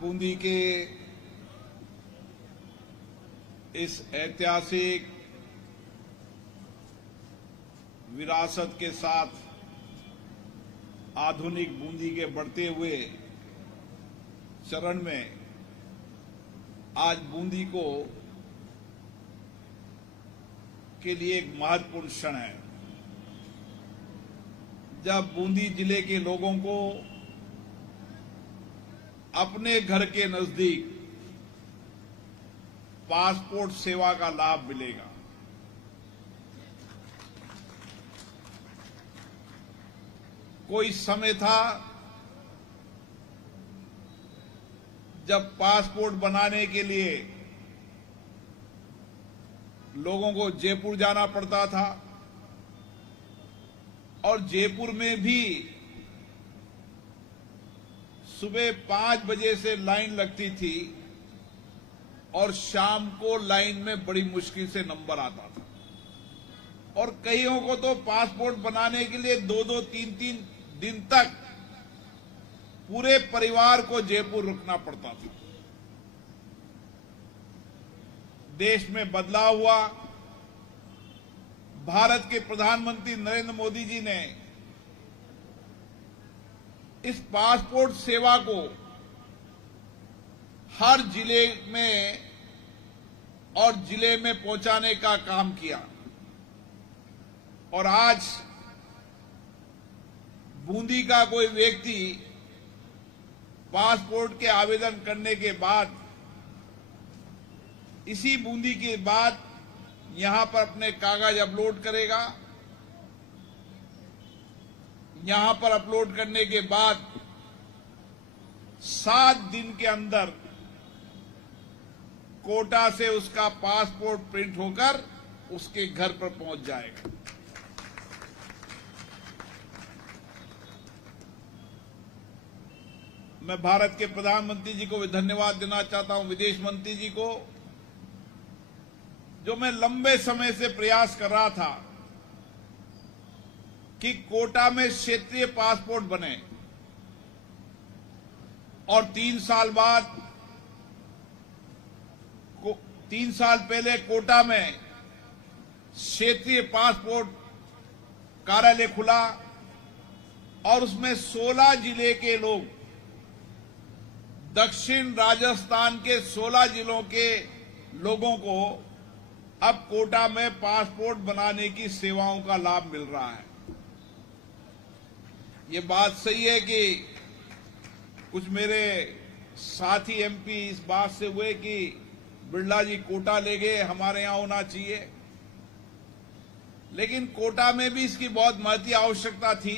बूंदी के इस ऐतिहासिक विरासत के साथ आधुनिक बूंदी के बढ़ते हुए चरण में आज बूंदी के लिए एक महत्वपूर्ण क्षण है, जब बूंदी जिले के लोगों को अपने घर के नजदीक पासपोर्ट सेवा का लाभ मिलेगा। कोई समय था जब पासपोर्ट बनाने के लिए लोगों को जयपुर जाना पड़ता था और जयपुर में भी सुबह 5 बजे से लाइन लगती थी और शाम को लाइन में बड़ी मुश्किल से नंबर आता था, और कईयों को तो पासपोर्ट बनाने के लिए 2-2, 3-3 दिन तक पूरे परिवार को जयपुर रुकना पड़ता था। देश में बदलाव हुआ। भारत के प्रधानमंत्री नरेंद्र मोदी जी ने इस पासपोर्ट सेवा को हर जिले में और जिले में पहुंचाने का काम किया, और आज बूंदी का कोई व्यक्ति पासपोर्ट के आवेदन करने के बाद इसी बूंदी के बाद यहां पर अपने कागज अपलोड करेगा। यहां पर अपलोड करने के बाद 7 दिन के अंदर कोटा से उसका पासपोर्ट प्रिंट होकर उसके घर पर पहुंच जाएगा। मैं भारत के प्रधानमंत्री जी को भी धन्यवाद देना चाहता हूं, विदेश मंत्री जी को, जो मैं लंबे समय से प्रयास कर रहा था कि कोटा में क्षेत्रीय पासपोर्ट बने, और 3 साल बाद 3 साल पहले कोटा में क्षेत्रीय पासपोर्ट कार्यालय खुला और उसमें 16 जिले के लोग, दक्षिण राजस्थान के 16 जिलों के लोगों को अब कोटा में पासपोर्ट बनाने की सेवाओं का लाभ मिल रहा है। ये बात सही है कि कुछ मेरे साथी एमपी इस बात से हुए कि बिरला जी कोटा ले गए, हमारे यहां होना चाहिए, लेकिन कोटा में भी इसकी बहुत महती आवश्यकता थी,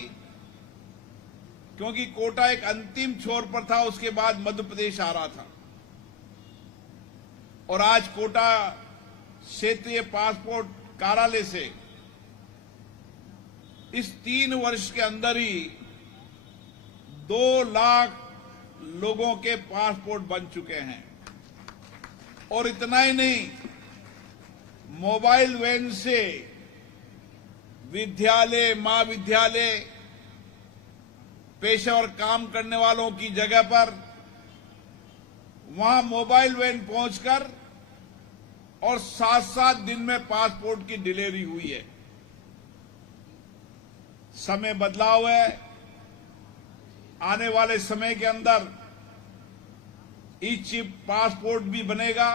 क्योंकि कोटा एक अंतिम छोर पर था, उसके बाद मध्य प्रदेश आ रहा था। और आज कोटा क्षेत्रीय पासपोर्ट कार्यालय से इस 3 वर्ष के अंदर ही 2 लाख लोगों के पासपोर्ट बन चुके हैं। और इतना ही नहीं, मोबाइल वैन से विद्यालय, महाविद्यालय, पेशेवर काम करने वालों की जगह पर वहां मोबाइल वैन पहुंचकर और 7-7 दिन में पासपोर्ट की डिलीवरी हुई है। समय बदलाव है। आने वाले समय के अंदर ई चिप पासपोर्ट भी बनेगा,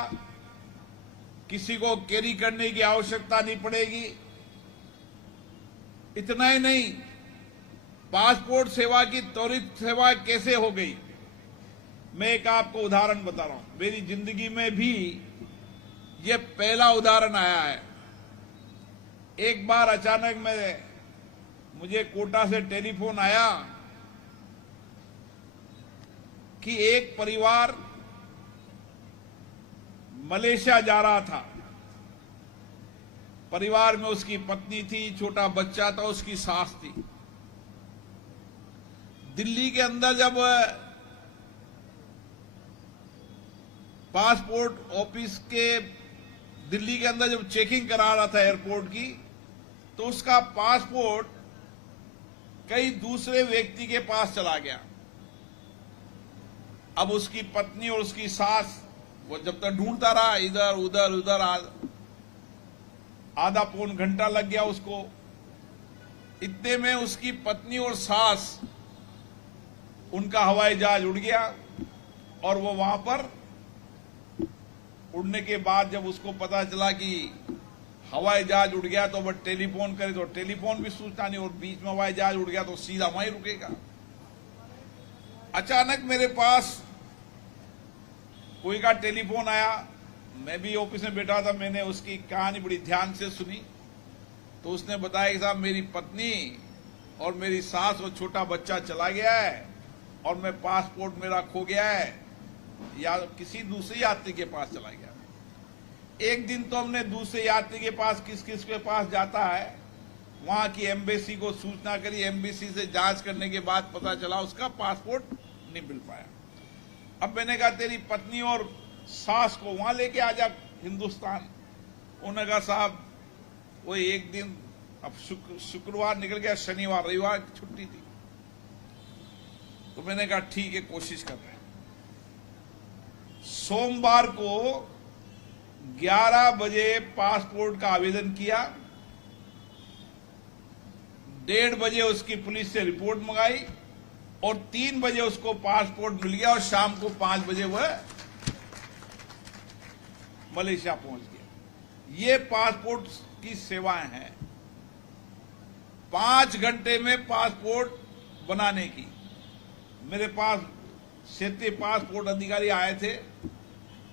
किसी को कैरी करने की आवश्यकता नहीं पड़ेगी। इतना ही नहीं, पासपोर्ट सेवा की त्वरित सेवा कैसे हो गई, मैं एक आपको उदाहरण बता रहा हूं। मेरी जिंदगी में भी ये पहला उदाहरण आया है। एक बार अचानक मुझे कोटा से टेलीफोन आया कि एक परिवार मलेशिया जा रहा था। परिवार में उसकी पत्नी थी, छोटा बच्चा था, उसकी सास थी। दिल्ली के अंदर जब पासपोर्ट ऑफिस के दिल्ली के अंदर जब चेकिंग करा रहा था एयरपोर्ट की, तो उसका पासपोर्ट कई दूसरे व्यक्ति के पास चला गया। अब उसकी पत्नी और उसकी सास, वो जब तक ढूंढता रहा, इधर उधर उधर, आधा पौन घंटा लग गया उसको। इतने में उसकी पत्नी और सास, उनका हवाई जहाज उड़ गया और वो वहां पर उड़ने के बाद जब उसको पता चला कि हवाई जहाज उड़ गया तो वह टेलीफोन करे तो टेलीफोन भी सूचना नहीं, और बीच में हवाई जहाज उड़ गया तो सीधा वहीं रुकेगा। अचानक मेरे पास कोई का टेलीफोन आया, मैं भी ऑफिस में बैठा था, मैंने उसकी कहानी बड़ी ध्यान से सुनी। तो उसने बताया कि साहब मेरी पत्नी और मेरी सास और छोटा बच्चा चला गया है और मैं पासपोर्ट मेरा खो गया है या किसी दूसरे यात्री के पास चला गया। एक दिन तो हमने दूसरे यात्री के पास किस किस के पास जाता है, वहां की एम्बेसी को सूचना करी, एम्बेसी से जांच करने के बाद पता चला उसका पासपोर्ट नहीं मिल पाया। अब मैंने कहा तेरी पत्नी और सास को वहां लेके आ जा हिंदुस्तान। उन्होंने कहा साहब वो एक दिन, अब शुक्रवार निकल गया, शनिवार रविवार की छुट्टी थी। तो मैंने कहा ठीक है, कोशिश कर रहे हैं। सोमवार को 11 बजे पासपोर्ट का आवेदन किया, 1:30 बजे उसकी पुलिस से रिपोर्ट मंगाई और 3 बजे उसको पासपोर्ट मिल गया और शाम को 5 बजे वह मलेशिया पहुंच गया। ये पासपोर्ट की सेवाएं हैं। 5 घंटे में पासपोर्ट बनाने की। मेरे पास क्षेत्रीय पासपोर्ट अधिकारी आए थे,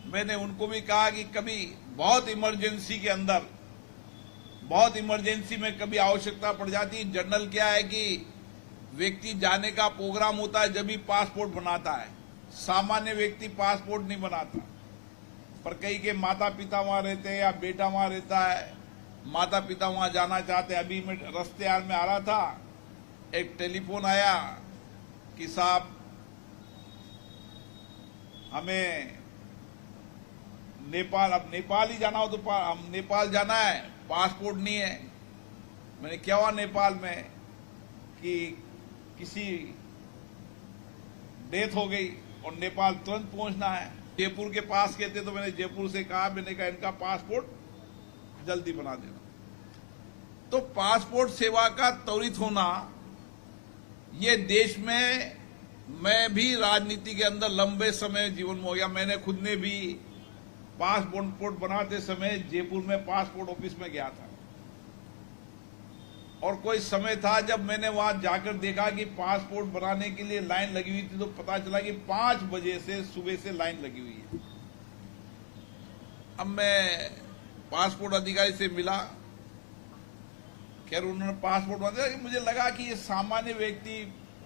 मैंने उनको भी कहा कि कभी बहुत इमरजेंसी के अंदर, बहुत इमरजेंसी में कभी आवश्यकता पड़ जाती है। जनरल क्या है कि व्यक्ति जाने का प्रोग्राम होता है जब भी पासपोर्ट बनाता है, सामान्य व्यक्ति पासपोर्ट नहीं बनाता। पर कई के माता पिता वहां रहते हैं या बेटा वहां रहता है, माता पिता वहां जाना चाहते हैं। अभी मैं रास्ते में आ रहा था, एक टेलीफोन आया कि साहब हमें नेपाल, अब नेपाल ही जाना हो तो हम नेपाल जाना है, पासपोर्ट नहीं है। मैंने क्या हुआ नेपाल में कि किसी डेथ हो गई और नेपाल तुरंत पहुंचना है। जयपुर के पास कहते तो मैंने जयपुर से कहा, मैंने कहा इनका पासपोर्ट जल्दी बना देना। तो पासपोर्ट सेवा का त्वरित होना, ये देश में, मैं भी राजनीति के अंदर लंबे समय जीवन में हो गया। मैंने खुद ने भी पासपोर्ट बनाते समय जयपुर में पासपोर्ट ऑफिस में गया था और कोई समय था जब मैंने वहां जाकर देखा कि पासपोर्ट बनाने के लिए लाइन लगी हुई थी। तो पता चला कि 5 बजे से सुबह से लाइन लगी हुई है। अब मैं पासपोर्ट अधिकारी से मिला, खैर उन्होंने पासपोर्ट बना दिया। मुझे लगा कि ये सामान्य व्यक्ति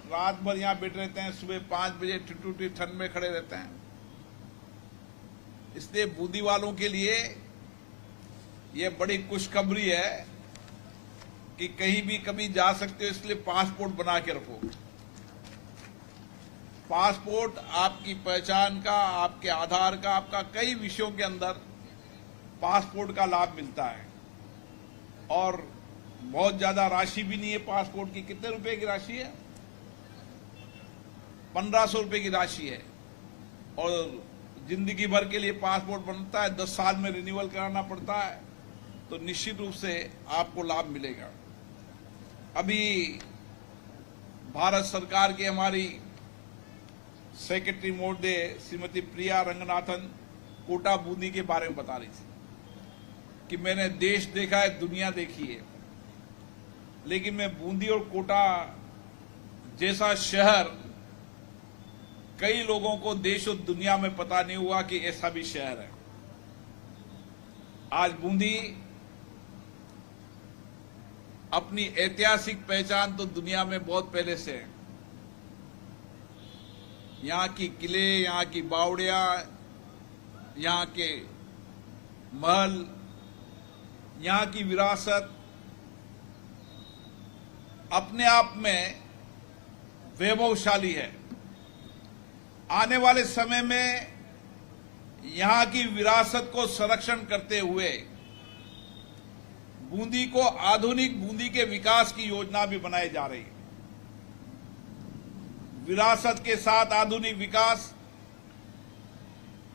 रात भर यहां बैठे रहते हैं, सुबह 5 बजे ठिठुठी ठंड में खड़े रहते हैं। इसलिए बूंदी वालों के लिए यह बड़ी खुशखबरी है कि कहीं भी कभी जा सकते हो, इसलिए पासपोर्ट बना के रखो। पासपोर्ट आपकी पहचान का, आपके आधार का, आपका कई विषयों के अंदर पासपोर्ट का लाभ मिलता है। और बहुत ज्यादा राशि भी नहीं है पासपोर्ट की। कितने रुपए की राशि है? 1500 रुपए की राशि है और जिंदगी भर के लिए पासपोर्ट बनता है। 10 साल में रिन्यूअल कराना पड़ता है, तो निश्चित रूप से आपको लाभ मिलेगा। अभी भारत सरकार की हमारी सेक्रेटरी महोदय श्रीमती प्रिया रंगनाथन कोटा बूंदी के बारे में बता रही थी कि मैंने देश देखा है, दुनिया देखी है, लेकिन मैं बूंदी और कोटा जैसा शहर, कई लोगों को देश और दुनिया में पता नहीं हुआ कि ऐसा भी शहर है। आज बूंदी अपनी ऐतिहासिक पहचान तो दुनिया में बहुत पहले से है। यहां की किले, यहां की बावड़ियां, यहां के महल, यहां की विरासत अपने आप में वैभवशाली है। आने वाले समय में यहां की विरासत को संरक्षण करते हुए बूंदी को आधुनिक बूंदी के विकास की योजना भी बनाई जा रही है। विरासत के साथ आधुनिक विकास,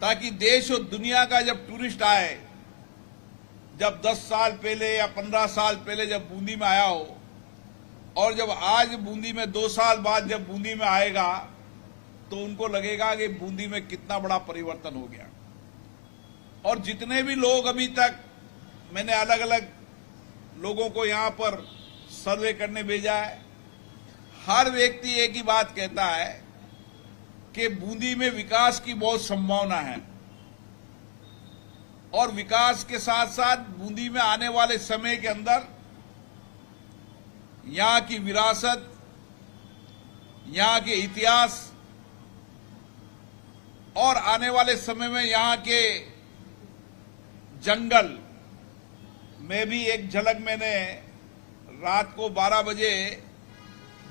ताकि देश और दुनिया का जब टूरिस्ट आए, जब 10 साल पहले या 15 साल पहले जब बूंदी में आया हो, और जब आज बूंदी में 2 साल बाद जब बूंदी में आएगा, तो उनको लगेगा कि बूंदी में कितना बड़ा परिवर्तन हो गया। और जितने भी लोग अभी तक मैंने अलग अलग लोगों को यहां पर सर्वे करने भेजा है, हर व्यक्ति एक ही बात कहता है कि बूंदी में विकास की बहुत संभावना है, और विकास के साथ साथ बूंदी में आने वाले समय के अंदर यहां की विरासत, यहां के इतिहास, और आने वाले समय में यहां के जंगल में भी एक झलक मैंने रात को 12 बजे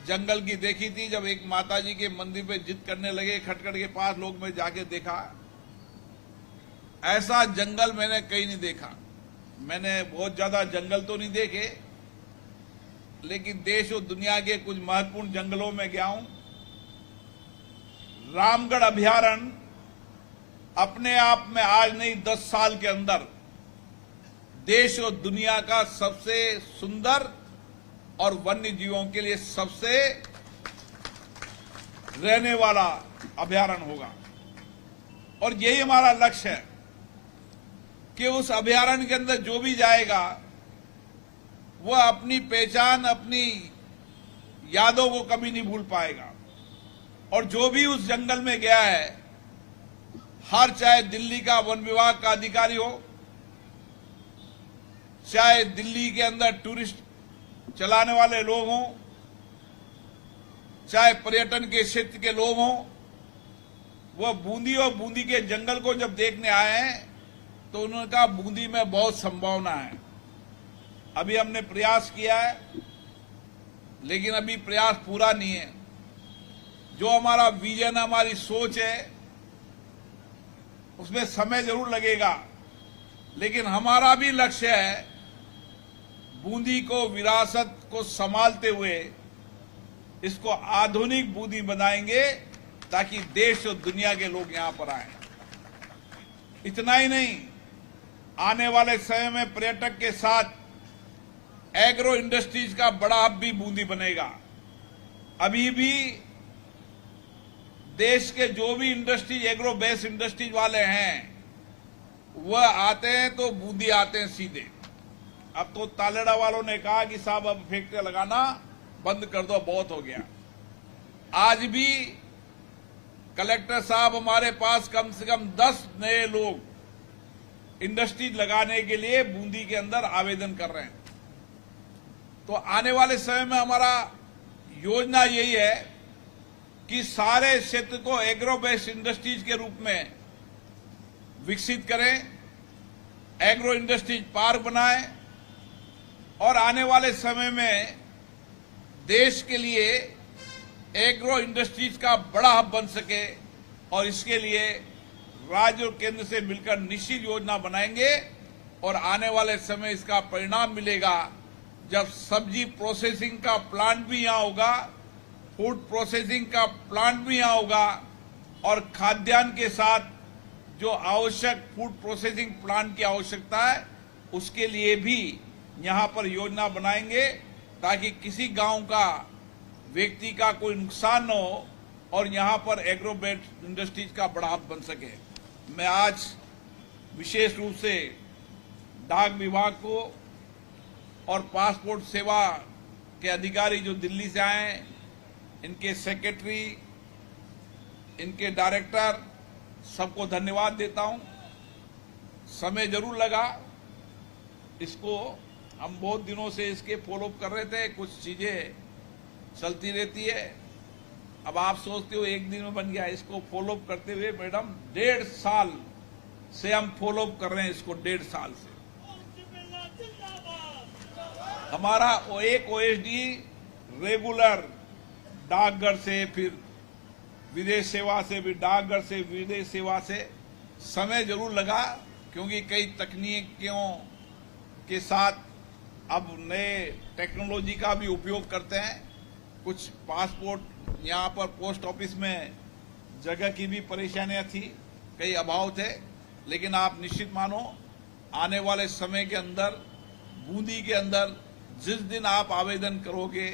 जंगल की देखी थी, जब एक माताजी के मंदिर पे जिद करने लगे खटखट के पास लोग, में जाके देखा, ऐसा जंगल मैंने कहीं नहीं देखा। मैंने बहुत ज्यादा जंगल तो नहीं देखे, लेकिन देश और दुनिया के कुछ महत्वपूर्ण जंगलों में गया हूं। रामगढ़ अभयारण्य अपने आप में आज नहीं 10 साल के अंदर देश और दुनिया का सबसे सुंदर और वन्य जीवों के लिए सबसे रहने वाला अभयारण्य होगा। और यही हमारा लक्ष्य है कि उस अभयारण्य के अंदर जो भी जाएगा वह अपनी पहचान, अपनी यादों को कभी नहीं भूल पाएगा। और जो भी उस जंगल में गया है, हर चाहे दिल्ली का वन विभाग का अधिकारी हो, चाहे दिल्ली के अंदर टूरिस्ट चलाने वाले लोग हों, चाहे पर्यटन के क्षेत्र के लोग हों, वह बूंदी और बूंदी के जंगल को जब देखने आए हैं तो उन्होंने कहा बूंदी में बहुत संभावना है। अभी हमने प्रयास किया है, लेकिन अभी प्रयास पूरा नहीं है। जो हमारा विजन, हमारी सोच है, उसमें समय जरूर लगेगा, लेकिन हमारा भी लक्ष्य है बूंदी को, विरासत को संभालते हुए इसको आधुनिक बूंदी बनाएंगे, ताकि देश और दुनिया के लोग यहां पर आए। इतना ही नहीं, आने वाले समय में पर्यटक के साथ एग्रो इंडस्ट्रीज का बड़ा हब भी बूंदी बनेगा। अभी भी देश के जो भी इंडस्ट्रीज, एग्रो बेस्ड इंडस्ट्रीज वाले हैं, वह आते हैं तो बूंदी आते हैं सीधे। अब तो तालेड़ा वालों ने कहा कि साहब अब फैक्ट्री लगाना बंद कर दो, बहुत हो गया। आज भी कलेक्टर साहब हमारे पास कम से कम 10 नए लोग इंडस्ट्रीज लगाने के लिए बूंदी के अंदर आवेदन कर रहे हैं। तो आने वाले समय में हमारा योजना यही है कि सारे क्षेत्र को एग्रो बेस्ड इंडस्ट्रीज के रूप में विकसित करें, एग्रो इंडस्ट्रीज पार्क बनाएं, और आने वाले समय में देश के लिए एग्रो इंडस्ट्रीज का बड़ा हब बन सके। और इसके लिए राज्य और केंद्र से मिलकर निश्चित योजना बनाएंगे, और आने वाले समय इसका परिणाम मिलेगा जब सब्जी प्रोसेसिंग का प्लांट भी यहां होगा, फूड प्रोसेसिंग का प्लांट भी यहां होगा, और खाद्यान्न के साथ जो आवश्यक फूड प्रोसेसिंग प्लांट की आवश्यकता है, उसके लिए भी यहां पर योजना बनाएंगे, ताकि किसी गांव का, व्यक्ति का कोई नुकसान न हो, और यहां पर एग्रो बेस्ड इंडस्ट्रीज का बड़ा हब बन सके। मैं आज विशेष रूप से डाक विभाग को और पासपोर्ट सेवा के अधिकारी जो दिल्ली से आए हैं, इनके सेक्रेटरी, इनके डायरेक्टर, सबको धन्यवाद देता हूं। समय जरूर लगा, इसको हम बहुत दिनों से इसके फॉलोअप कर रहे थे, कुछ चीजें चलती रहती है। अब आप सोचते हो एक दिन में बन गया, इसको फॉलोअप करते हुए मैडम 1.5 साल से हम फॉलोअप कर रहे हैं इसको, 1.5 साल से। हमारा एक ओएसडी रेगुलर डाकघर से, फिर विदेश सेवा से, भी डाकघर से विदेश सेवा से, समय जरूर लगा, क्योंकि कई तकनीकियों के साथ अब नए टेक्नोलॉजी का भी उपयोग करते हैं। कुछ पासपोर्ट यहाँ पर पोस्ट ऑफिस में जगह की भी परेशानियां थी, कई अभाव थे, लेकिन आप निश्चित मानो आने वाले समय के अंदर बूंदी के अंदर जिस दिन आप आवेदन करोगे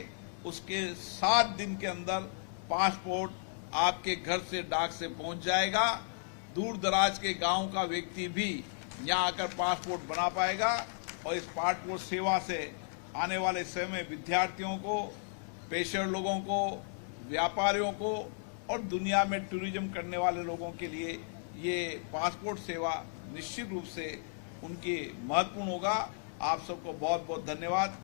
उसके 7 दिन के अंदर पासपोर्ट आपके घर से डाक से पहुंच जाएगा। दूर दराज के गांव का व्यक्ति भी यहां आकर पासपोर्ट बना पाएगा और इस पासपोर्ट सेवा से आने वाले समय में विद्यार्थियों को, पेशेवर लोगों को, व्यापारियों को और दुनिया में टूरिज्म करने वाले लोगों के लिए ये पासपोर्ट सेवा निश्चित रूप से उनकी महत्वपूर्ण होगा। आप सबको बहुत बहुत धन्यवाद।